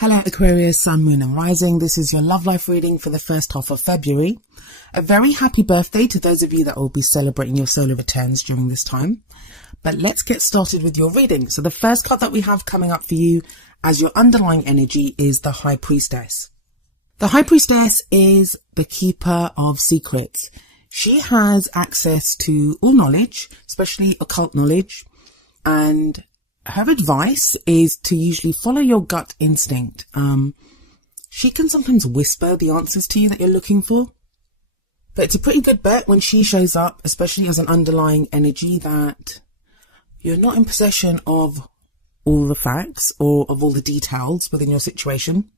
Hello Aquarius, Sun, Moon and Rising. This is your love life reading for the first half of February. A very happy birthday to those of you that will be celebrating your solar returns during this time. But let's get started with your reading. So the first card that we have coming up for you as your underlying energy is the High Priestess. The High Priestess is the keeper of secrets. She has access to all knowledge, especially occult knowledge, and her advice is to usually follow your gut instinct. She can sometimes whisper the answers to you that you're looking for, but it's a pretty good bet when she shows up, especially as an underlying energy, that you're not in possession of all the facts or of all the details within your situation.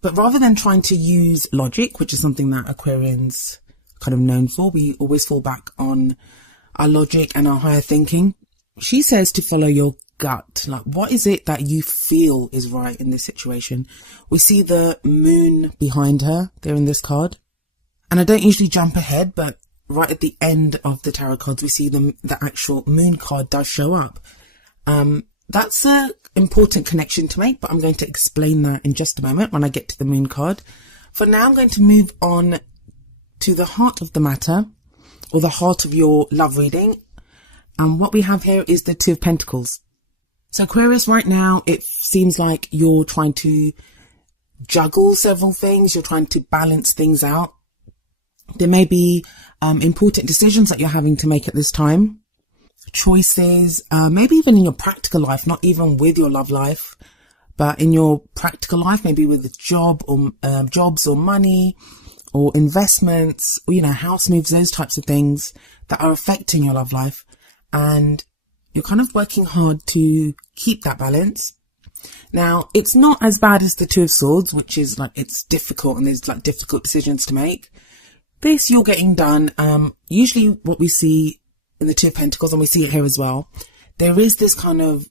But rather than trying to use logic, which is something that Aquarians are kind of known for, we always fall back on our logic and our higher thinking. She says to follow your gut. Like, what is it that you feel is right in this situation? We see the moon behind her there in this card. And I don't usually jump ahead, but right at the end of the tarot cards, we see the actual moon card does show up. That's an important connection to make, but I'm going to explain that in just a moment when I get to the moon card. For now, I'm going to move on to the heart of the matter, or the heart of your love reading. And what we have here is the Two of Pentacles. So Aquarius, right now, it seems like you're trying to juggle several things. You're trying to balance things out. There may be important decisions that you're having to make at this time. Choices, maybe even in your practical life, not even with your love life, but in your practical life, maybe with a job or jobs or money or investments, or, house moves, those types of things that are affecting your love life. And you're kind of working hard to keep that balance. Now, it's not as bad as the Two of Swords, which is like, it's difficult and there's like difficult decisions to make. This you're getting done. Usually what we see in the Two of Pentacles, and we see it here as well, there is this kind of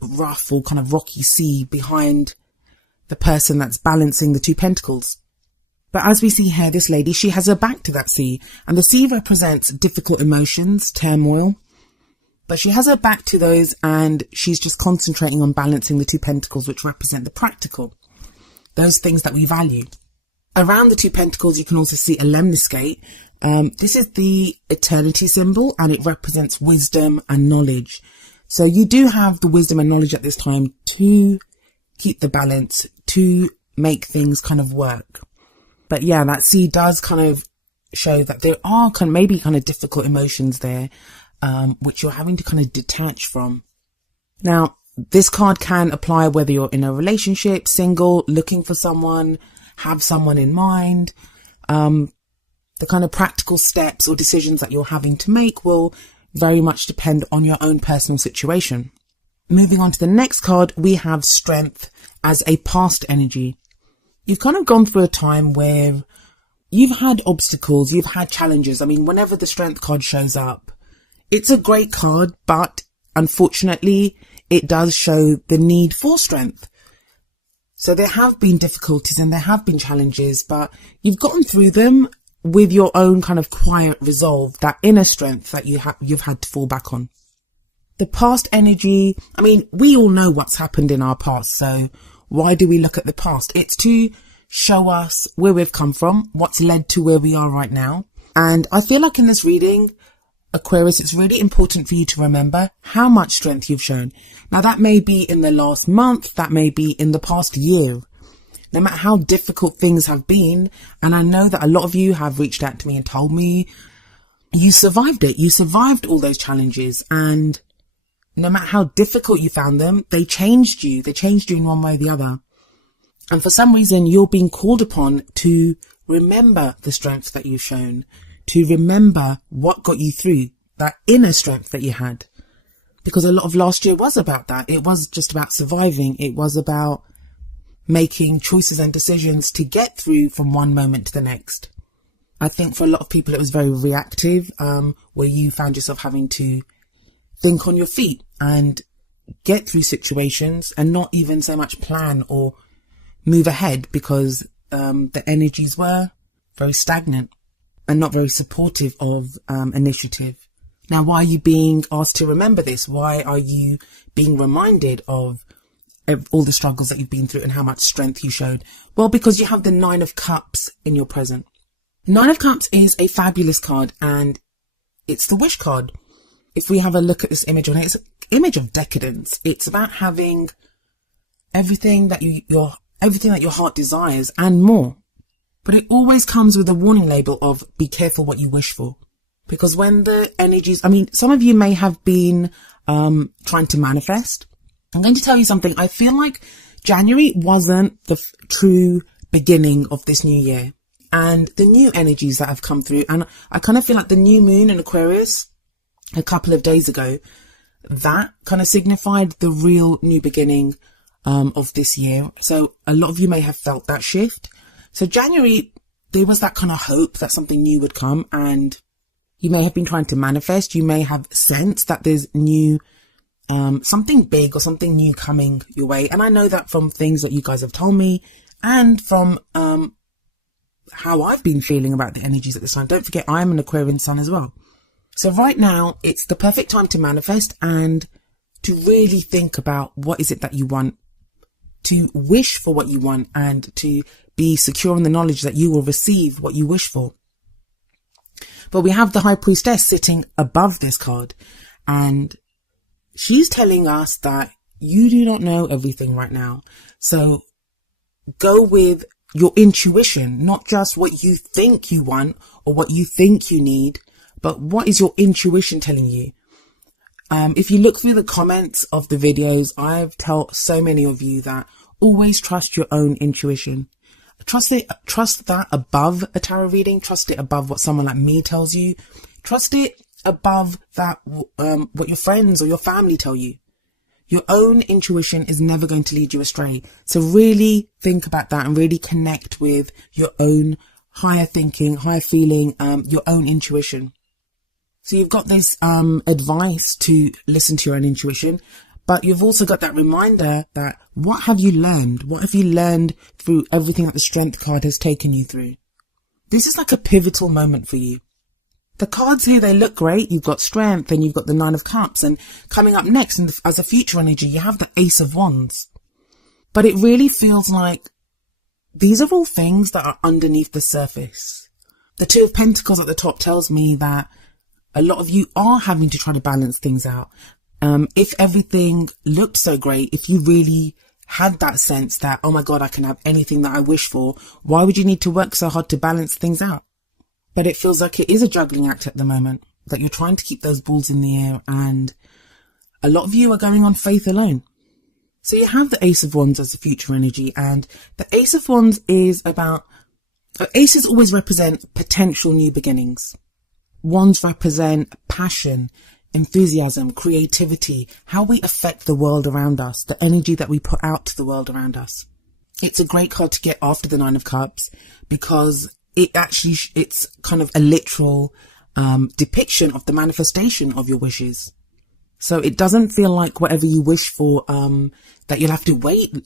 rough or kind of rocky sea behind the person that's balancing the Two Pentacles. But as we see here, this lady, she has her back to that sea, and the sea represents difficult emotions, turmoil. But she has her back to those, and she's just concentrating on balancing the Two Pentacles, which represent the practical, those things that we value. Around the Two Pentacles, you can also see a lemniscate. This is the eternity symbol, and it represents wisdom and knowledge. So you do have the wisdom and knowledge at this time to keep the balance, to make things kind of work. But yeah, that sea does kind of show that there are maybe difficult emotions there, which you're having to kind of detach from. Now, this card can apply whether you're in a relationship, single, looking for someone, have someone in mind. The kind of practical steps or decisions that you're having to make will very much depend on your own personal situation. Moving on to the next card, we have Strength as a past energy. You've kind of gone through a time where you've had obstacles, you've had challenges. I mean, whenever the Strength card shows up, it's a great card, but unfortunately, it does show the need for strength. So there have been difficulties and there have been challenges, but you've gotten through them with your own kind of quiet resolve, that inner strength that you've had to fall back on. The past energy, I mean, we all know what's happened in our past, so why do we look at the past? It's to show us where we've come from, what's led to where we are right now. And I feel like in this reading, Aquarius, it's really important for you to remember how much strength you've shown. Now, that may be in the last month, that may be in the past year. No matter how difficult things have been, and I know that a lot of you have reached out to me and told me you survived it. You survived all those challenges, and no matter how difficult you found them, they changed you. They changed you in one way or the other. And for some reason, you're being called upon to remember the strength that you've shown, to remember what got you through, that inner strength that you had. Because a lot of last year was about that. It was just about surviving. It was about making choices and decisions to get through from one moment to the next. I think for a lot of people, it was very reactive, where you found yourself having to think on your feet and get through situations and not even so much plan or move ahead because the energies were very stagnant and not very supportive of initiative. Now, why are you being asked to remember this? Why are you being reminded of all the struggles that you've been through and how much strength you showed? Well, because you have the Nine of Cups in your present. Nine of Cups is a fabulous card, and it's the wish card. If we have a look at this image on it, it's an image of decadence. It's about having everything that everything that your heart desires and more. But it always comes with a warning label of be careful what you wish for. Because when the energies, some of you may have been trying to manifest. I'm going to tell you something. I feel like January wasn't the true beginning of this new year. And the new energies that have come through, and I kind of feel like the new moon in Aquarius a couple of days ago, that kind of signified the real new beginning of this year. So a lot of you may have felt that shift. So January, there was that kind of hope that something new would come, and you may have been trying to manifest. You may have sensed that there's new, something big or something new coming your way. And I know that from things that you guys have told me and from how I've been feeling about the energies at this time. Don't forget, I'm an Aquarian sun as well. So right now, it's the perfect time to manifest and to really think about what is it that you want, to wish for what you want, and to be secure in the knowledge that you will receive what you wish for. But we have the High Priestess sitting above this card, and she's telling us that you do not know everything right now. So go with your intuition, not just what you think you want or what you think you need, but what is your intuition telling you? If you look through the comments of the videos, I've told so many of you that always trust your own intuition. Trust that above a tarot reading. Trust it above what someone like me tells you. Trust it above that what your friends or your family tell you. Your own intuition is never going to lead you astray. So really think about that and really connect with your own higher thinking, higher feeling, your own intuition. So you've got this advice to listen to your own intuition, but you've also got that reminder that what have you learned? What have you learned through everything that the Strength card has taken you through? This is like a pivotal moment for you. The cards here, they look great. You've got Strength and you've got the Nine of Cups, and coming up next as a future energy, you have the Ace of Wands. But it really feels like these are all things that are underneath the surface. The Two of Pentacles at the top tells me that a lot of you are having to try to balance things out. If everything looked so great, if you really had that sense that, oh my God, I can have anything that I wish for, why would you need to work so hard to balance things out? But it feels like it is a juggling act at the moment, that you're trying to keep those balls in the air, and a lot of you are going on faith alone. So you have the Ace of Wands as the future energy, and the Ace of Wands is about, aces always represent potential new beginnings. Wands represent passion, enthusiasm, creativity, how we affect the world around us, the energy that we put out to the world around us. It's a great card to get after the Nine of Cups because it's kind of a literal depiction of the manifestation of your wishes. So it doesn't feel like whatever you wish for, that you'll have to wait,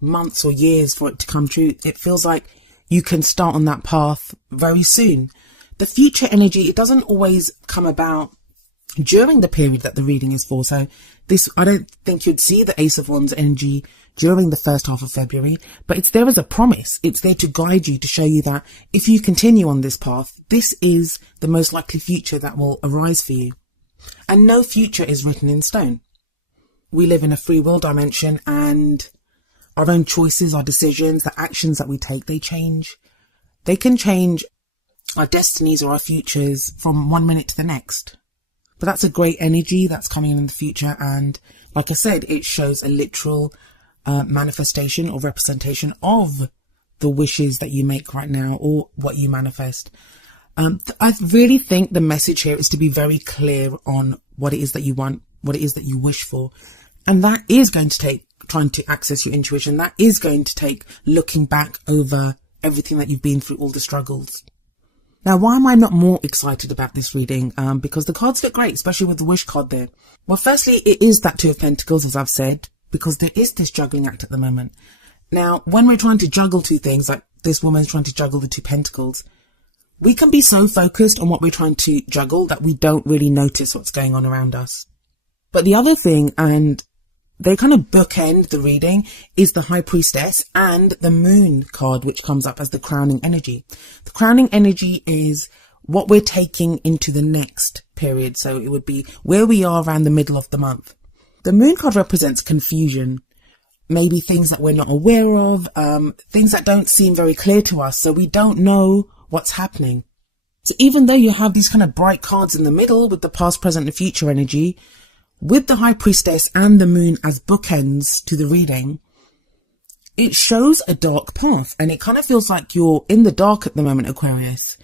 months or years for it to come true. It feels like you can start on that path very soon. The future energy, it doesn't always come about during the period that the reading is for. So I don't think you'd see the Ace of Wands energy during the first half of February, but it's there as a promise. It's there to guide you, to show you that if you continue on this path, this is the most likely future that will arise for you. And no future is written in stone. We live in a free will dimension, and our own choices, our decisions, the actions that we take, they change. They can change our destinies or our futures from one minute to the next. But that's a great energy that's coming in the future. And like I said, it shows a literal manifestation or representation of the wishes that you make right now or what you manifest. I really think the message here is to be very clear on what it is that you want, what it is that you wish for. And that is going to take trying to access your intuition. That is going to take looking back over everything that you've been through, all the struggles. Now, why am I not more excited about this reading? Because the cards look great, especially with the wish card there. Well, firstly, it is that Two of Pentacles, as I've said, because there is this juggling act at the moment. Now, when we're trying to juggle two things, like this woman's trying to juggle the Two Pentacles, we can be so focused on what we're trying to juggle that we don't really notice what's going on around us. But the other thing, and they kind of bookend the reading, is the High Priestess and the Moon card, which comes up as the crowning energy. The crowning energy is what we're taking into the next period. So it would be where we are around the middle of the month. The Moon card represents confusion, maybe things that we're not aware of, things that don't seem very clear to us. So we don't know what's happening. So even though you have these kind of bright cards in the middle with the past, present and future energy, with the High Priestess and the Moon as bookends to the reading, it shows a dark path, and it kind of feels like you're in the dark at the moment, Aquarius,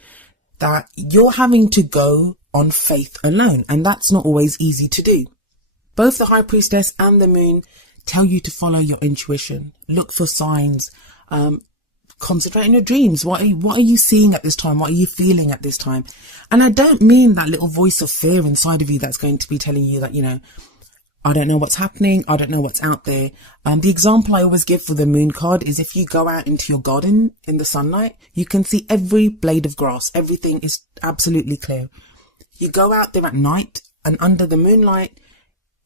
that you're having to go on faith alone, and that's not always easy to do. Both the High Priestess and the Moon tell you to follow your intuition, look for signs, concentrate on your dreams. What are you seeing at this time? What are you feeling at this time? And I don't mean that little voice of fear inside of you that's going to be telling you that, I don't know what's happening. I don't know what's out there. The example I always give for the Moon card is if you go out into your garden in the sunlight, you can see every blade of grass. Everything is absolutely clear. You go out there at night and under the moonlight,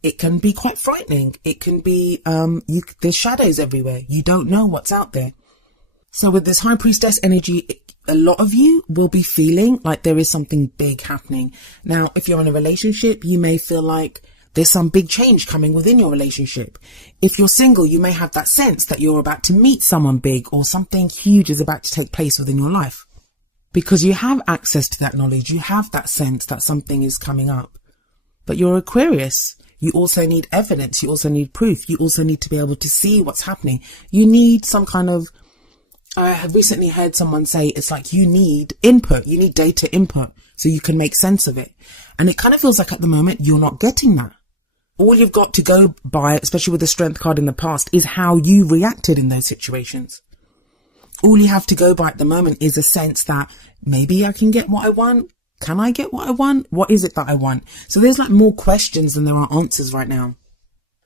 it can be quite frightening. It can be, there's shadows everywhere. You don't know what's out there. So with this High Priestess energy, a lot of you will be feeling like there is something big happening. Now, if you're in a relationship, you may feel like there's some big change coming within your relationship. If you're single, you may have that sense that you're about to meet someone big or something huge is about to take place within your life. Because you have access to that knowledge, you have that sense that something is coming up. But you're Aquarius. You also need evidence. You also need proof. You also need to be able to see what's happening. You need some kind of, I have recently heard someone say it's like you need input, you need data input so you can make sense of it. And it kind of feels like at the moment you're not getting that. All you've got to go by, especially with the Strength card in the past, is how you reacted in those situations. All you have to go by at the moment is a sense that maybe I can get what I want. Can I get what I want? What is it that I want? So there's like more questions than there are answers right now.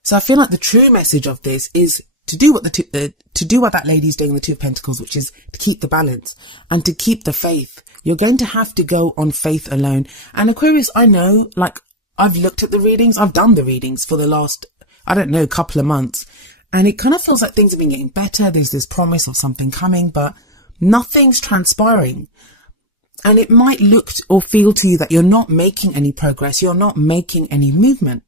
So I feel like the true message of this is to do what that lady's doing in the Two of Pentacles, which is to keep the balance and to keep the faith. You're going to have to go on faith alone. And Aquarius, I know, like, I've looked at the readings. I've done the readings for the last, couple of months. And it kind of feels like things have been getting better. There's this promise of something coming, but nothing's transpiring. And it might look or feel to you that you're not making any progress. You're not making any movement.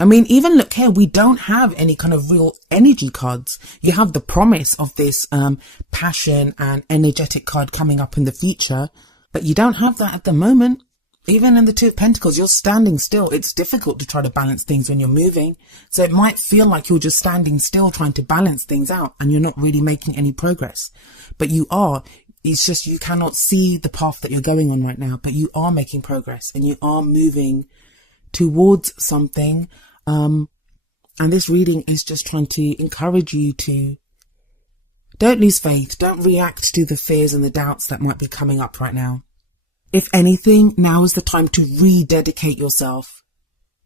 I mean, even look here, we don't have any kind of real energy cards. You have the promise of this passion and energetic card coming up in the future, but you don't have that at the moment. Even in the Two of Pentacles, you're standing still. It's difficult to try to balance things when you're moving. So it might feel like you're just standing still trying to balance things out and you're not really making any progress. But you are. It's just you cannot see the path that you're going on right now, but you are making progress and you are moving towards something. And this reading is just trying to encourage you to don't lose faith. Don't react to the fears and the doubts that might be coming up right now. If anything, now is the time to rededicate yourself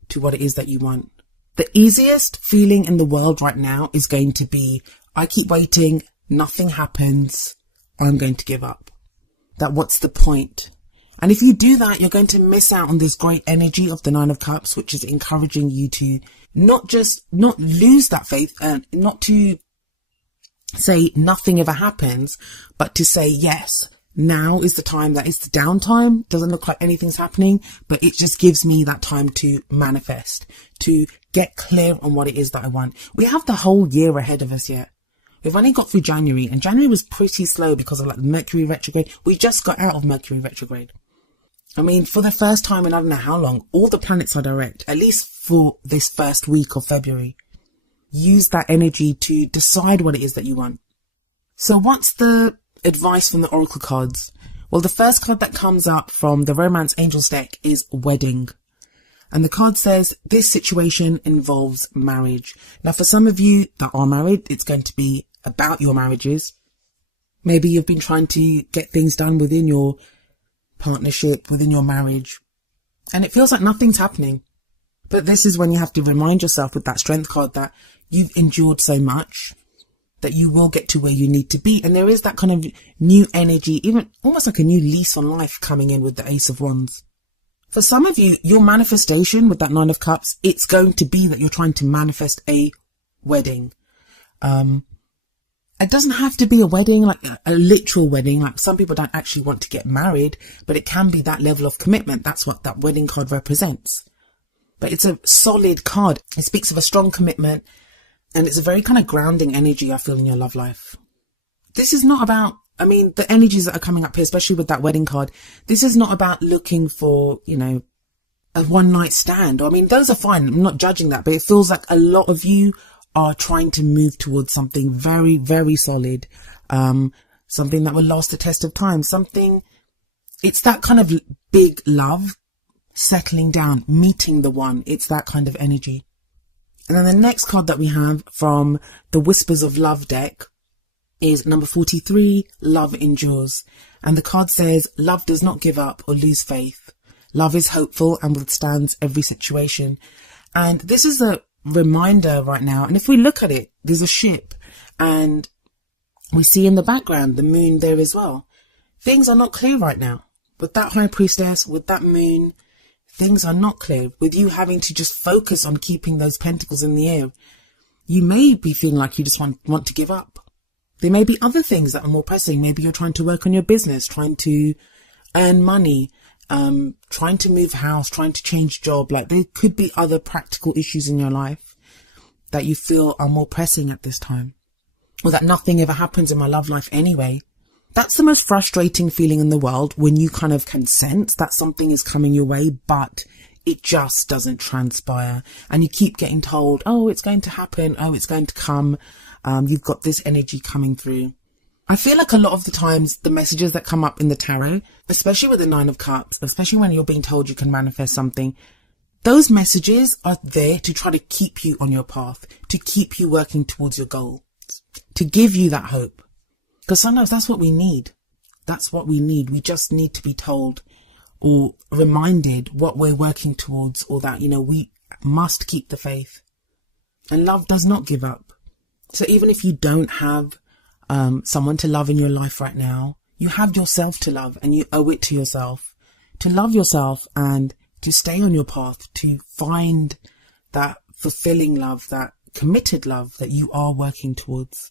to what it is that you want. The easiest feeling in the world right now is going to be, I keep waiting, nothing happens, I'm going to give up. That what's the point? And if you do that, you're going to miss out on this great energy of the Nine of Cups, which is encouraging you to not lose that faith and not to say nothing ever happens, but to say, yes, now is the time. That is the downtime. Doesn't look like anything's happening, but it just gives me that time to manifest, to get clear on what it is that I want. We have the whole year ahead of us yet. We've only got through January, and January was pretty slow because of like Mercury retrograde. We just got out of Mercury retrograde. I mean, for the first time in I don't know how long, all the planets are direct, at least for this first week of February. Use that energy to decide what it is that you want. So what's the advice from the Oracle cards? Well, the first card that comes up from the Romance Angels deck is Wedding. And the card says, this situation involves marriage. Now, for some of you that are married, it's going to be about your marriages. Maybe you've been trying to get things done within your partnership, within your marriage, and it feels like nothing's happening. But this is when you have to remind yourself with that Strength card that you've endured so much that you will get to where you need to be. And there is that kind of new energy, even almost like a new lease on life coming in with the Ace of Wands. For some of you, your manifestation with that Nine of Cups, it's going to be that you're trying to manifest a wedding. It doesn't have to be a wedding, like a literal wedding. Like some people don't actually want to get married, but it can be that level of commitment. That's what that wedding card represents. But it's a solid card. It speaks of a strong commitment, and it's a very kind of grounding energy I feel in your love life. This is not about, I mean, the energies that are coming up here, especially with that wedding card, this is not about looking for, you know, a one night stand. I mean, those are fine. I'm not judging that, but it feels like a lot of you are trying to move towards something very, very solid. Something that will last the test of time. It's that kind of big love, settling down, meeting the one. It's that kind of energy. And then the next card that we have from the Whispers of Love deck is number 43, Love Endures. And the card says, love does not give up or lose faith. Love is hopeful and withstands every situation. And this is a reminder right now. And if we look at it, there's a ship and we see in the background the moon there as well. Things are not clear right now. With that High Priestess, with that moon, things are not clear. With you having to just focus on keeping those pentacles in the air, you may be feeling like you just want to give up. There may be other things that are more pressing. Maybe you're trying to work on your business, trying to earn money, trying to move house, trying to change job. Like there could be other practical issues in your life that you feel are more pressing at this time. Or that nothing ever happens in my love life anyway. That's the most frustrating feeling in the world, when you kind of can sense that something is coming your way, but it just doesn't transpire. And you keep getting told, oh, it's going to happen. Oh, it's going to come. You've got this energy coming through. I feel like a lot of the times the messages that come up in the tarot, especially with the Nine of Cups, especially when you're being told you can manifest something, those messages are there to try to keep you on your path, to keep you working towards your goal, to give you that hope. Because sometimes that's what we need. That's what we need. We just need to be told or reminded what we're working towards, or that, you know, we must keep the faith. And love does not give up. So even if you don't have someone to love in your life right now, you have yourself to love, and you owe it to yourself to love yourself and to stay on your path, to find that fulfilling love, that committed love that you are working towards.